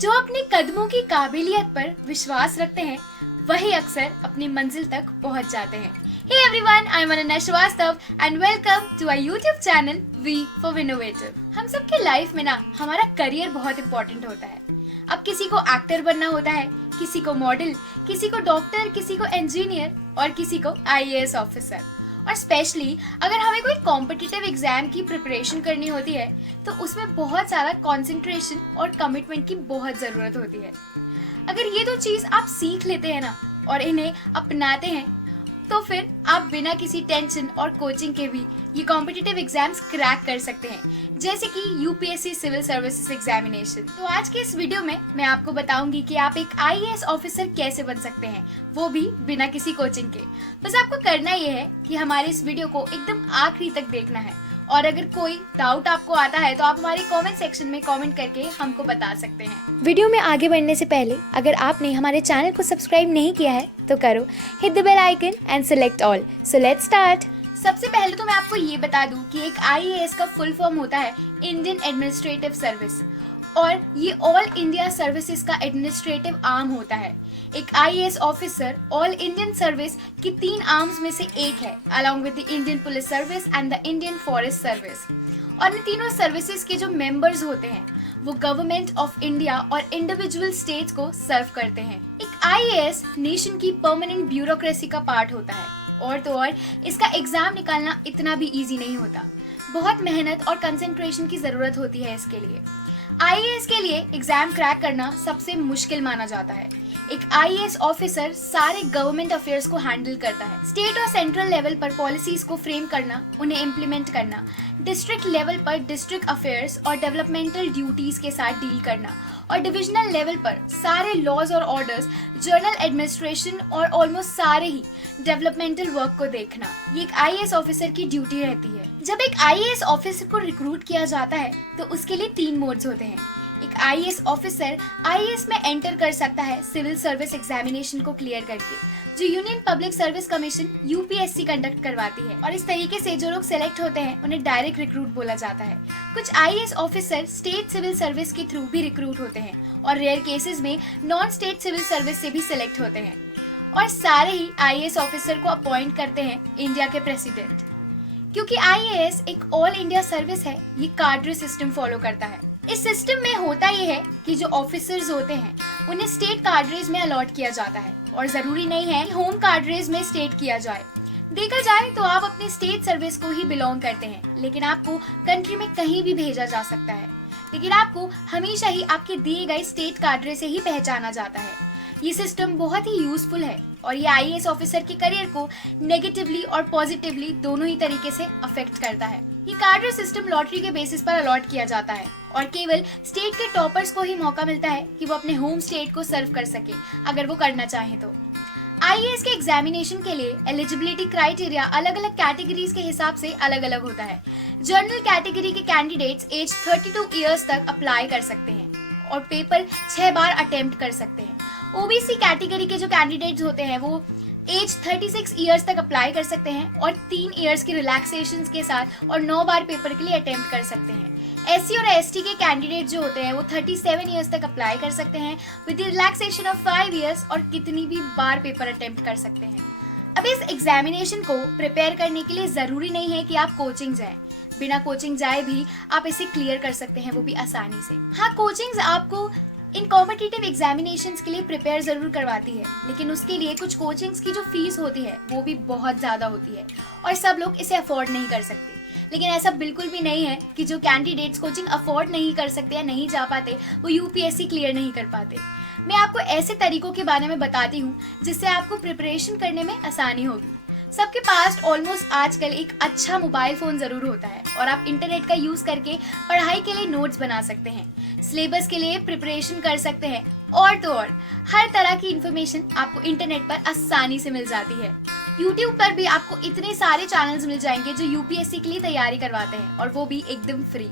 जो अपने कदमों की काबिलियत पर विश्वास रखते हैं वही अक्सर अपनी मंजिल तक पहुंच जाते हैं। Hey everyone, I'm Ananya Shrivastava and welcome to our YouTube channel V for Innovative। हम सबके लाइफ में ना हमारा करियर बहुत इंपॉर्टेंट होता है। अब किसी को एक्टर बनना होता है, किसी को मॉडल, किसी को डॉक्टर, किसी को इंजीनियर और किसी को IAS ऑफिसर। और स्पेशली अगर हमें कोई कॉम्पिटिटिव एग्जाम की प्रिपरेशन करनी होती है तो उसमें बहुत सारा कंसंट्रेशन और कमिटमेंट की बहुत ज़रूरत होती है। अगर ये दो चीज़ आप सीख लेते हैं ना और इन्हें अपनाते हैं तो फिर आप बिना किसी टेंशन और कोचिंग के भी ये कॉम्पिटिटिव एग्जाम्स क्रैक कर सकते हैं, जैसे कि यूपीएससी सिविल सर्विसेज एग्जामिनेशन। तो आज के इस वीडियो में मैं आपको बताऊंगी कि आप एक आईएएस ऑफिसर कैसे बन सकते हैं, वो भी बिना किसी कोचिंग के। बस आपको करना ये है कि हमारे इस वीडियो को एकदम आखिरी तक देखना है और अगर कोई डाउट आपको आता है तो आप हमारे कमेंट सेक्शन में कमेंट करके हमको बता सकते हैं। वीडियो में आगे बढ़ने से पहले अगर आपने हमारे चैनल को सब्सक्राइब नहीं किया है तो करो, hit the bell icon and select all. So let's start. सबसे पहले तो मैं आपको ये बता दूं कि एक आईएएस का फुल फॉर्म होता है इंडियन एडमिनिस्ट्रेटिव सर्विस और ये ऑल इंडिया सर्विसेज का एडमिनिस्ट्रेटिव आर्म होता है। एक IAS officer all Indian service की 3 आर्म्स में से एक है, along with the Indian police service and the Indian forest service. और इन तीनों सर्विसेज के जो मेंबर्स होते हैं वो गवर्नमेंट ऑफ इंडिया और इंडिविजुअल स्टेट्स को सर्व करते हैं। एक आईएएस नेशन की परमानेंट ब्यूरोक्रेसी का पार्ट होता है और तो और इसका एग्जाम निकालना इतना भी इजी नहीं होता। बहुत मेहनत और कंसंट्रेशन की जरूरत होती है इसके लिए। आईएएस के लिए एग्जाम क्रैक करना सबसे मुश्किल माना जाता है। एक आईएएस ऑफिसर सारे गवर्नमेंट अफेयर्स को हैंडल करता है। स्टेट और सेंट्रल लेवल पर पॉलिसीज को फ्रेम करना, उन्हें इम्प्लीमेंट करना, डिस्ट्रिक्ट लेवल पर डिस्ट्रिक्ट अफेयर्स और डेवलपमेंटल ड्यूटीज के साथ डील करना और डिविजनल लेवल पर सारे लॉज और ऑर्डर्स, जर्नल एडमिनिस्ट्रेशन और ऑलमोस्ट सारे ही डेवलपमेंटल वर्क को देखना, ये एक आईएएस ऑफिसर की ड्यूटी रहती है। जब एक आईएएस ऑफिसर को रिक्रूट किया जाता है तो उसके लिए 3 मोड्स होते हैं। एक आईएएस ऑफिसर आईएएस में एंटर कर सकता है सिविल सर्विस एग्जामिनेशन को क्लियर करके, जो union public service commission UPSC conduct करवाती है। और इस तरीके से जो लोग सेलेक्ट होते हैं उन्हें डायरेक्ट रिक्रूट बोला जाता है। कुछ IAS officer state civil service के थ्रू भी रिक्रूट होते हैं और रेयर केसेस में नॉन स्टेट सिविल सर्विस से भी सिलेक्ट होते हैं। और सारे ही आईएएस ऑफिसर को अपॉइंट करते हैं इंडिया के प्रेसिडेंट। क्योंकि आईएएस एक ऑल इंडिया सर्विस है, ये कार्डरे सिस्टम फॉलो करता है। इस सिस्टम में होता यह है कि जो ऑफिसर्स होते हैं उन्हें स्टेट कार्डरेज में अलॉट किया जाता है और जरूरी नहीं है होम कार्डरेज में स्टेट किया जाए। देखा जाए तो आप अपनी स्टेट सर्विस को ही बिलोंग करते हैं, लेकिन आपको कंट्री में कहीं भी भेजा जा सकता है, लेकिन आपको हमेशा ही आपके दिए गए स्टेट कार्डरे से ही पहचाना जाता है। ये सिस्टम बहुत ही यूजफुल है और ये आईएएस ऑफिसर के करियर को नेगेटिवली और पॉजिटिवली दोनों ही तरीके से अफेक्ट करता है। ये कार्डर सिस्टम लॉटरी के बेसिस पर अलॉट किया जाता है और केवल स्टेट के टॉपर्स को ही मौका मिलता है कि वो अपने होम स्टेट को सर्व कर सके, अगर वो करना चाहें तो। आईएएस के एग्जामिनेशन के लिए एलिजिबिलिटी क्राइटेरिया अलग अलग कैटेगरीज के हिसाब से अलग अलग होता है। जनरल कैटेगरी के कैंडिडेट्स एज 32 ईयर्स तक अप्लाई कर सकते हैं और पेपर 6 बार अटेम्प्ट कर सकते हैं। ओबीसी कैटेगरी के जो कैंडिडेट्स होते हैं वो एज 36 ईयर्स तक अप्लाई कर सकते हैं और 3 ईयर्स की रिलैक्सेशन के साथ और 9 बार पेपर के लिए अटेम्प्ट कर सकते हैं। एससी और एसटी के कैंडिडेट जो होते हैं वो 37 ईयर्स तक अप्लाई कर सकते हैं विद रिलैक्सेशन ऑफ 5 ईयर्स और कितनी भी बार पेपर अटेम्प्ट कर सकते हैं। अब इस एग्जामिनेशन को प्रिपेयर करने के लिए ज़रूरी नहीं है कि आप कोचिंग जाएं। बिना कोचिंग जाए भी आप इसे क्लियर कर सकते हैं, वो भी आसानी से। हाँ, कोचिंग्स आपको इन कॉम्पिटिटिव एग्जामिनेशंस के लिए प्रिपेयर जरूर करवाती है, लेकिन उसके लिए कुछ कोचिंग्स की जो फीस होती है वो भी बहुत ज़्यादा होती है और सब लोग इसे अफोर्ड नहीं कर सकते। लेकिन ऐसा बिल्कुल भी नहीं है कि जो कैंडिडेट्स कोचिंग अफोर्ड नहीं कर सकते या नहीं जा पाते वो यूपीएससी क्लियर नहीं कर पाते। मैं आपको ऐसे तरीकों के बारे में बताती हूँ जिससे आपको प्रिपरेशन करने में आसानी होगी। सबके पास ऑलमोस्ट आजकल एक अच्छा मोबाइल फ़ोन ज़रूर होता है और आप इंटरनेट का यूज़ करके पढ़ाई के लिए नोट्स बना सकते हैं, सिलेबस के लिए प्रिपरेशन कर सकते हैं और तो और हर तरह की इन्फॉर्मेशन आपको इंटरनेट पर आसानी से मिल जाती है। यूट्यूब पर भी आपको इतने सारे चैनल्स मिल जाएंगे जो यूपीएससी के लिए तैयारी करवाते हैं और वो भी एकदम फ्री।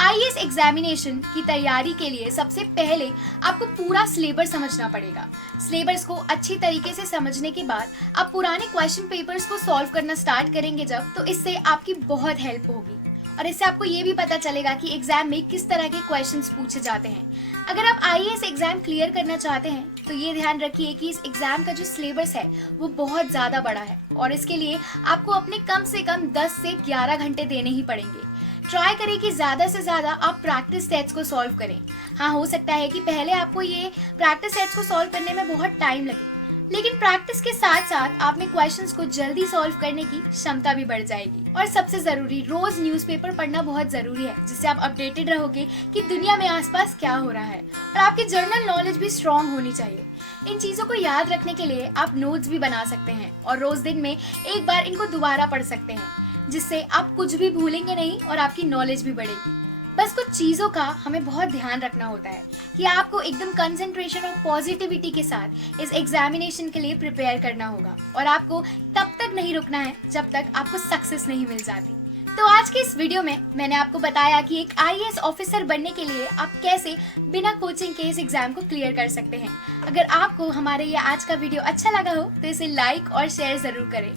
आईएएस एग्जामिनेशन की तैयारी के लिए सबसे पहले आपको पूरा सिलेबस समझना पड़ेगा। सिलेबस को अच्छी तरीके से समझने के बाद आप पुराने क्वेश्चन पेपर्स को सॉल्व करना स्टार्ट करेंगे जब, तो इससे आपकी बहुत हेल्प होगी। और इससे आपको ये भी पता चलेगा कि एग्जाम में किस तरह के क्वेश्चंस पूछे जाते हैं। अगर आप आईएएस एग्जाम क्लियर करना चाहते हैं तो ये ध्यान रखिए कि इस एग्जाम का जो सिलेबस है वो बहुत ज़्यादा बड़ा है और इसके लिए आपको अपने कम से कम 10 से 11 घंटे देने ही पड़ेंगे। ट्राई करें कि ज़्यादा से ज़्यादा आप प्रैक्टिस टेस्ट को सॉल्व करें। हाँ, हो सकता है कि पहले आपको ये प्रैक्टिस टेस्ट को सॉल्व करने में बहुत टाइम लगे, लेकिन प्रैक्टिस के साथ साथ आप में क्वेश्चंस को जल्दी सॉल्व करने की क्षमता भी बढ़ जाएगी। और सबसे जरूरी, रोज न्यूज़पेपर पढ़ना बहुत जरूरी है, जिससे आप अपडेटेड रहोगे कि दुनिया में आसपास क्या हो रहा है। और आपकी जर्नल नॉलेज भी स्ट्रांग होनी चाहिए। इन चीजों को याद रखने के लिए आप नोट्स भी बना सकते हैं और रोज दिन में एक बार इनको दोबारा पढ़ सकते हैं, जिससे आप कुछ भी भूलेंगे नहीं और आपकी नॉलेज भी बढ़ेगी। बस कुछ चीज़ों का हमें बहुत ध्यान रखना होता है कि आपको एकदम कंसंट्रेशन और पॉजिटिविटी के साथ इस एग्जामिनेशन के लिए प्रिपेयर करना होगा और आपको तब तक नहीं रुकना है जब तक आपको सक्सेस नहीं मिल जाती। तो आज के इस वीडियो में मैंने आपको बताया कि एक आईएएस ऑफिसर बनने के लिए आप कैसे बिना कोचिंग के इस एग्जाम को क्लियर कर सकते हैं। अगर आपको हमारे ये आज का वीडियो अच्छा लगा हो तो इसे लाइक और शेयर जरूर करें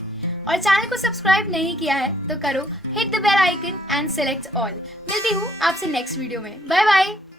और चैनल को सब्सक्राइब नहीं किया है तो करो, hit the bell icon and select all. मिलती हूँ आपसे नेक्स्ट वीडियो में। Bye bye.